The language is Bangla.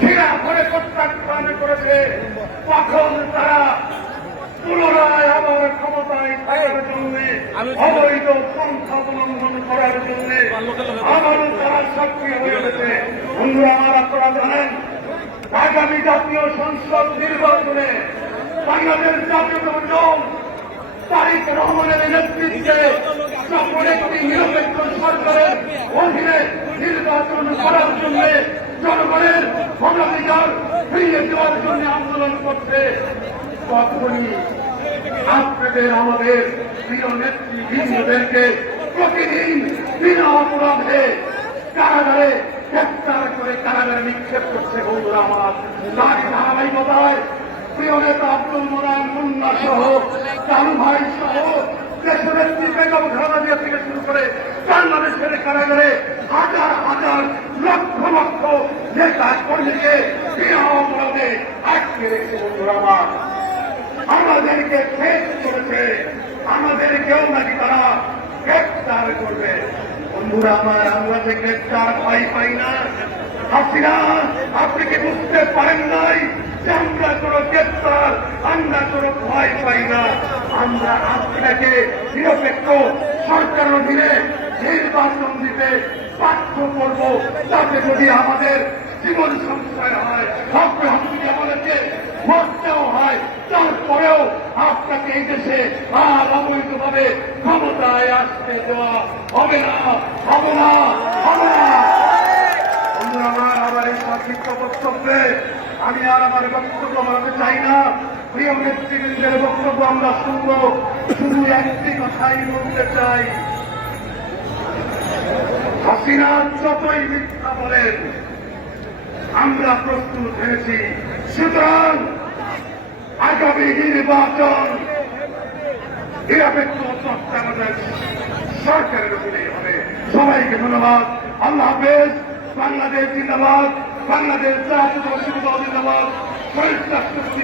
ঘৃণা করে প্রত্যাখ্যান করেছে, তখন তারা পুনরায় আবার ক্ষমতায় থাকার জন্য অবৈধ পন্থা অবলম্বন করার জন্য আবারও তারা সক্রিয় হয়ে গেছে। বন্ধুরা আমার, আপনারা জানেন আগামী জাতীয় সংসদ নির্বাচনে বাংলাদেশ জাতীয় দল তারেক রহমানের নেতৃত্বে যখন একটি নিরপেক্ষ সরকারের অধীনে নির্বাচন করার জন্য জনগণের ভোটাধিকার ফিরিয়ে দেওয়ার জন্য আন্দোলন করছে, তখনই আপনাদের আমাদের প্রিয় নেতৃবৃন্দদেরকে প্রতিদিন বিনা অপরাধে কারাগারে গ্রেপ্তার করে কারাগারে নিক্ষেপ করছে। বন্ধুরা আমার, তার ধারাবাহিকতায় প্রিয় নেতা আব্দুল মোনায়েম মুন্না সহ কালু ভাই সহ দেশনেত্রী বেগম খালেদা জিয়া থেকে শুরু করে বাংলাদেশের কারাগারে হাজার হাজার লক্ষ লক্ষ নেতা কর্মীকে বিনা অপরাধে আটকে রেখেছে। বন্ধুরা আমার, আমাদেরকে শেষ করেছে, আমাদেরকেও নাকি তারা গ্রেপ্তার করবে। বন্ধুরা আমার, আমরা যে গ্রেপ্তার পাই না, হাসিনা আপনি কি বুঝতে পারেন নাই যে আমরা কোনো গ্রেপ্তার, আমরা কোনো ভয় পাই না। আমরা আপনাকে নিরপেক্ষ সরকার অধীনে নির্বাচন দিতে বাধ্য করব, তাতে যদি আমাদের জীবন সংশয় হয়, যদি আমাদেরকে মরতেও হয়, তারপরেও আপনাকে এই দেশে আর অবৈধভাবে ক্ষমতায় আসতে দেওয়া হবে না, হবে না, হবে না। আমার এই সংক্ষিপ্ত বক্তব্যে আমি আর আমার বক্তব্য বাড়াতে চাই না। প্রিয় নেতৃবৃন্দের বক্তব্য আমরা শুনব, শুধু একটি কথাই বলতে চাই, হাসিনা যতই মিথ্যা বলেন আমরা প্রস্তুত হয়েছি। সুতরাং আগামী নির্বাচন নিরপেক্ষ তত্ত্বাবধায়ক সরকারের উপরেই হবে। সবাইকে ধন্যবাদ। আল্লাহ হাফেজ। বাংলাদেশ জিন্দাবাদ, বাংলাদেশ জাতীয় জিন্দাবাদ, শহীদ রাষ্ট্রপতি